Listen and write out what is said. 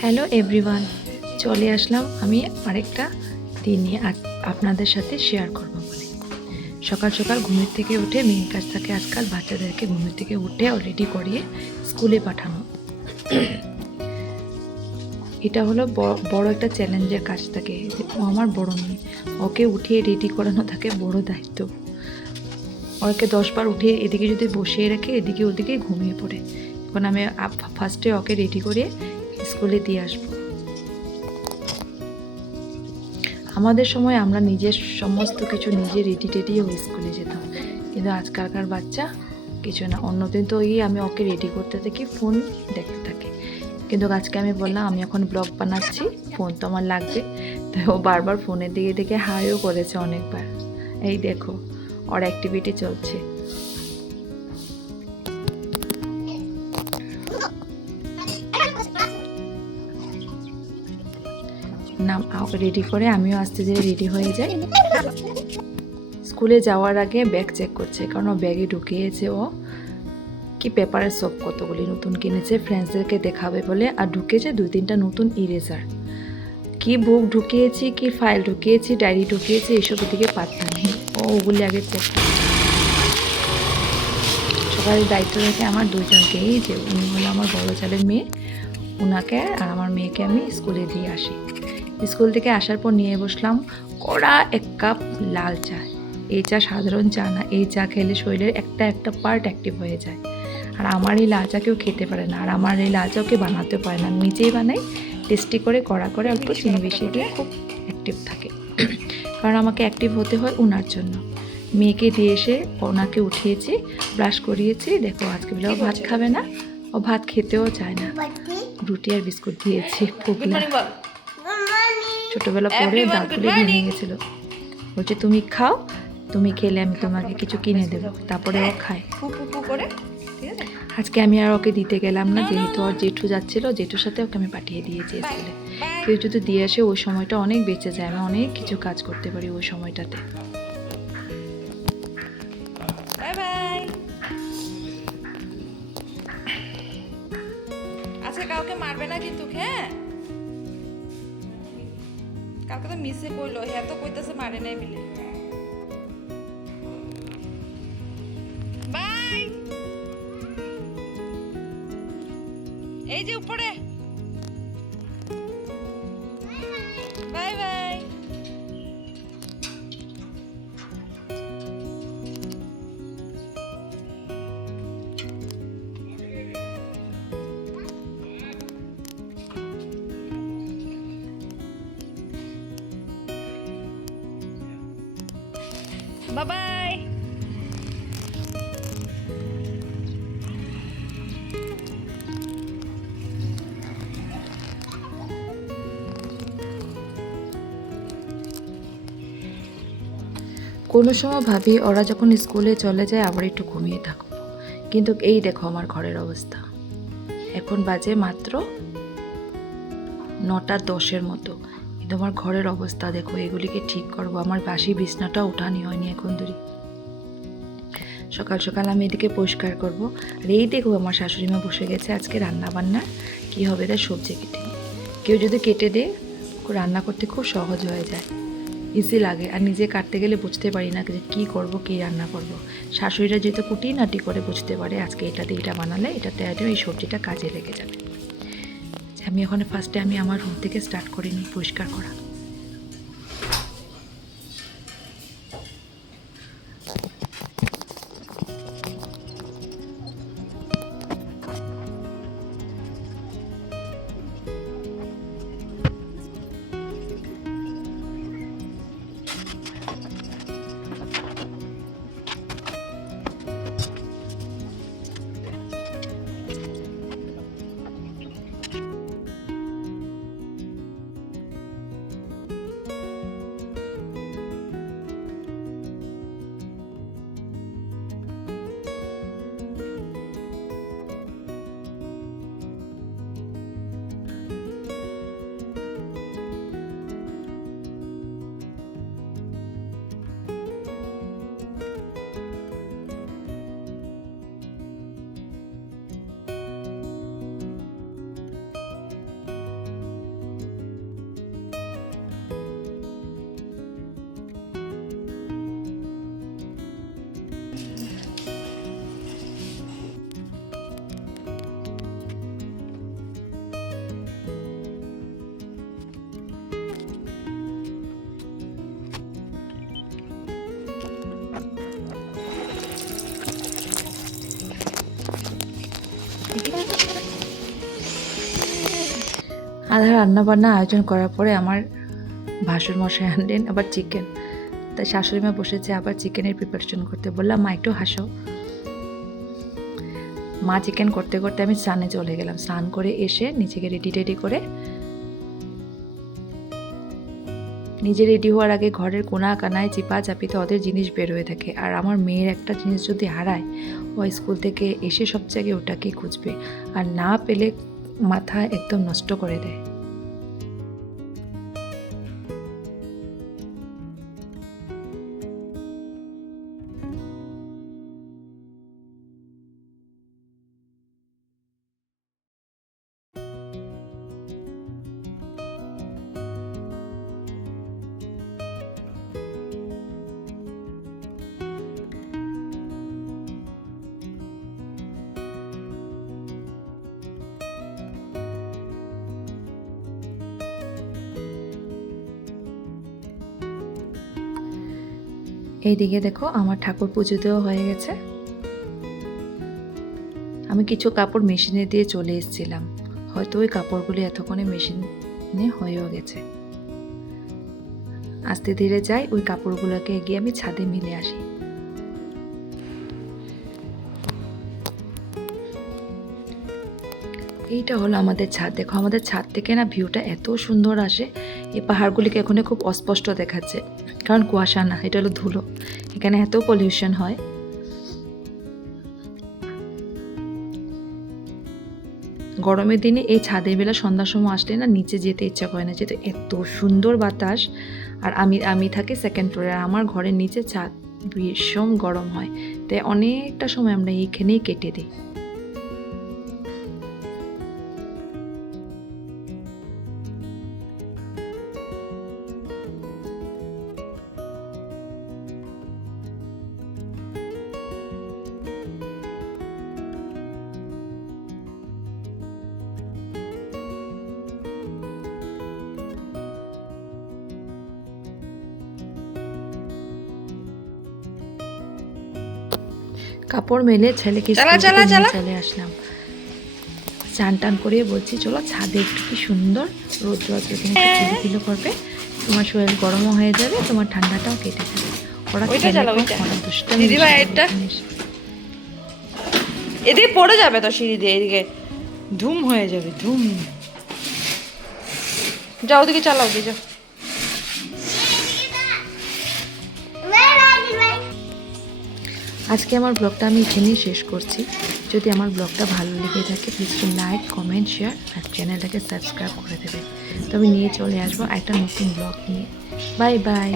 Hello everyone, চলে আসলাম আমি আরেকটা দিন নিয়ে আপনাদের সাথে শেয়ার করব বলে। সকাল সকাল ঘুমের থেকে উঠে মেন কাজ থাকে আজকাল বাচ্চাদেরকে ঘুমের থেকে উঠে রেডি করিয়ে স্কুলে পাঠানো। এটা হলো বড় একটা চ্যালেঞ্জের কাজ থাকে। ও আমার বড় মেয়ে, ওকে উঠিয়ে রেডি করানো থাকে বড় দায়িত্ব। ওকে 10 বার উঠিয়ে এদিকে যদি বসিয়ে রাখে এদিকে ওদিকে ঘুমিয়ে পড়ে। এখন আমি ফার্স্টে ওকে রেডি করে স্কুলে দিয়ে আসবো। আমাদের সময় আমরা নিজের সমস্ত কিছু নিজে রেডি টেডি ও স্কুলে যেতাম, কিন্তু আজকালকার বাচ্চা কিছু না। অন্যদিন তো আমি ওকে রেডি করতে থাকি, ফোন দেখতে থাকি। কিন্তু আজকে আমি বললাম আমি এখন ব্লগ বানাচ্ছি, ফোন তো আমার লাগবে। তো ও বারবার ফোনের দিকে দেখে হাইও করেছে অনেকবার। এই দেখো ওর অ্যাক্টিভিটি চলছে। না, ওকে রেডি করে আমিও আস্তে ধীরে রেডি হয়ে যাই। স্কুলে যাওয়ার আগে ব্যাগ চেক করছে, কারণ ও ব্যাগে ঢুকিয়েছে ও কি পেপারের সব কতগুলি নতুন কিনেছে ফ্রেন্ডসদেরকে দেখাবে বলে, আর ঢুকিয়েছে 2-3টা নতুন ইরেজার। কি বুক ঢুকিয়েছি, কি ফাইল ঢুকিয়েছি, ডায়েরি ঢুকিয়েছি, এসব দিকে পাত্তা নেই। ও ওগুলি আগে চেক করে। সকালের দায়িত্ব রেখে আমার দুজনকেই, যে উনি হলো আমার বড় ছেলের মেয়ে, ওনাকে আর আমার মেয়েকে আমি স্কুলে দিয়ে আসি। স্কুল থেকে আসার পর নিয়ে বসলাম কড়া 1 কাপ লাল চা। এই চা সাধারণ চা না, এই চা খেলে শরীরের একটা পার্ট অ্যাক্টিভ হয়ে যায়। আর আমার এই লাল চা কেউ খেতে পারে না, আর আমার এই লাল চাও কেউ বানাতে পারে না। নিজেই বানাই, টেস্টি করে কড়া করে অল্প চিনি বেশি দিয়ে খুব অ্যাক্টিভ থাকে। কারণ আমাকে অ্যাক্টিভ হতে হয় ওনার জন্য। মেয়েকে দিয়ে এসে ওনাকে উঠিয়েছি, ব্রাশ করিয়েছি। দেখো আজকে বলে ও ভাত খাবে না, ও ভাত খেতেও চায় না। রুটি আর বিস্কুট দিয়েছি। ফুগলা ছোটবেলা পরে দাঁতগুলি ভেঙে গেছিল। বলছে তুমি খাও, তুমি খেলে আমি তোমাকে কিছু কিনে দেবো। তারপরে ও খায়। আজকে আমি আর ওকে দিতে গেলাম না, যেহেতু ওর জেঠু যাচ্ছিল, জেঠুর সাথে ওকে আমি পাঠিয়ে দিয়েছি স্কুলে। কেউ যদি দিয়ে আসে ওই সময়টা অনেক বেঁচে যায়, আমি অনেক কিছু কাজ করতে পারি ওই সময়টাতে। আজকে কাউকে মারবে না কিন্তু, হ্যাঁ? কালকে তো মিসে কইলো, হ্যাঁ তো কইতাছে মারে নাই বিলে। বাই। এই যে উপরে। Bye bye. Bye bye. কোনো সময় ভাবি ওরা যখন স্কুলে চলে যায় আবার একটু ঘুমিয়ে থাকবো, কিন্তু এই দেখো আমার ঘরের অবস্থা। এখন বাজে মাত্র 9:10 মতো, কিন্তু আমার ঘরের অবস্থা দেখো। এগুলিকে ঠিক করবো। আমার বাসি বিছনাটা উঠানি হয়নি এখন ধরে। সকাল সকাল আমি এদিকে পরিষ্কার করব। আর এই দেখো আমার শাশুড়ি মা বসে গেছে আজকে রান্না বান্না কী হবে তার সবজি কেটে। কেউ যদি কেটে দেয় রান্না করতে খুব সহজ হয়ে যায়, ইজি লাগে। আর নিজে কাটতে গেলে বুঝতে পারি না যে কী করবো, কী রান্না করব। শাশুড়িরা যেহেতু কুটিনাটি করে বুঝতে পারে আজকে এটা দিয়ে এটা বানালে এটাতে এই সবজিটা কাজে লেগে যাবে। আমি ওখানে ফার্স্টে আমি আমার রুম থেকে স্টার্ট করে নিই পরিষ্কার করা। আধা রান্না বান্না আয়োজন করার পরে আমার ভাসুর মশাই আনলেন আবার চিকেন। তাই শাশুড়ি মা বসেছে আবার চিকেনের প্রিপারেশন করতে। বললাম মা একটু হাসো। মা চিকেন করতে করতে আমি স্নানে চলে গেলাম। স্নান করে এসে নিজেকে রেডি করে, নিজে রেডি হওয়ার আগে ঘরের কোনা কানায় চিপা চাপিতে ওদের জিনিস বের হয়ে থাকে। আর আমার মেয়ের একটা জিনিস যদি হারায়, ও স্কুল থেকে এসে সব জায়গায় ওটাকেই খুঁজবে, আর না পেলে মাথা একদম নষ্ট করে দেয়। এইদিকে দেখো আমার ঠাকুর পুজো দেওয়া হয়ে গেছে। আমি কিছু কাপড় মেশিনে দিয়ে চলে এসেছিলাম, হয়তো ওই কাপড়গুলি এতক্ষণে মেশিনে হয়েও গেছে। আস্তে ধীরে যাই, ওই কাপড়গুলোকে গিয়ে আমি ছাদে মিলে আসি। এইটা হলো আমাদের ছাদ। দেখো আমাদের ছাদ থেকে না ভিউটা এত সুন্দর আসে। এই পাহাড়গুলিকে এখন খুব অস্পষ্ট দেখাচ্ছে, কারণ কুয়াশা না, এটা হলো ধুলো। এখানে এত পলিউশন হয়। গরমের দিনে এই ছাদের বেলা সন্ধ্যার সময় আসলে না নিচে যেতে ইচ্ছা করে না, যেহেতু এত সুন্দর বাতাস। আর আমি থাকি সেকেন্ড ফ্লোরে, আর আমার ঘরের নিচে ছাদ, ভীষণ গরম হয়। তাই অনেকটা সময় আমরা এইখানেই কেটে দিই। কাপড় মেলে ছেলেকে চলে আসলাম। চান টান করে বলছি চলো ছাদে, একটু কি সুন্দর রোদ্র আছে, কিলো করবে, তোমার শরীর গরমও হয়ে যাবে, তোমার ঠান্ডাটাও কেটে যাবে। ওরা এদিকে পড়ে যাবে তো সিঁড়ি দিয়ে, এদিকে ধুম হয়ে যাবে, ধুম। যাও ওদিকে, চালাও দিয়ে যাও। আজকে আমার ব্লগটা আমি এখানেই শেষ করছি। যদি আমার ব্লগটা ভালো লেগে থাকে প্লিজ লাইক, কমেন্ট, শেয়ার আর চ্যানেলটাকে সাবস্ক্রাইব করে দেবে। তো আমি নিয়ে চলে আসবো একটা নতুন ব্লগ নিয়ে। Bye bye.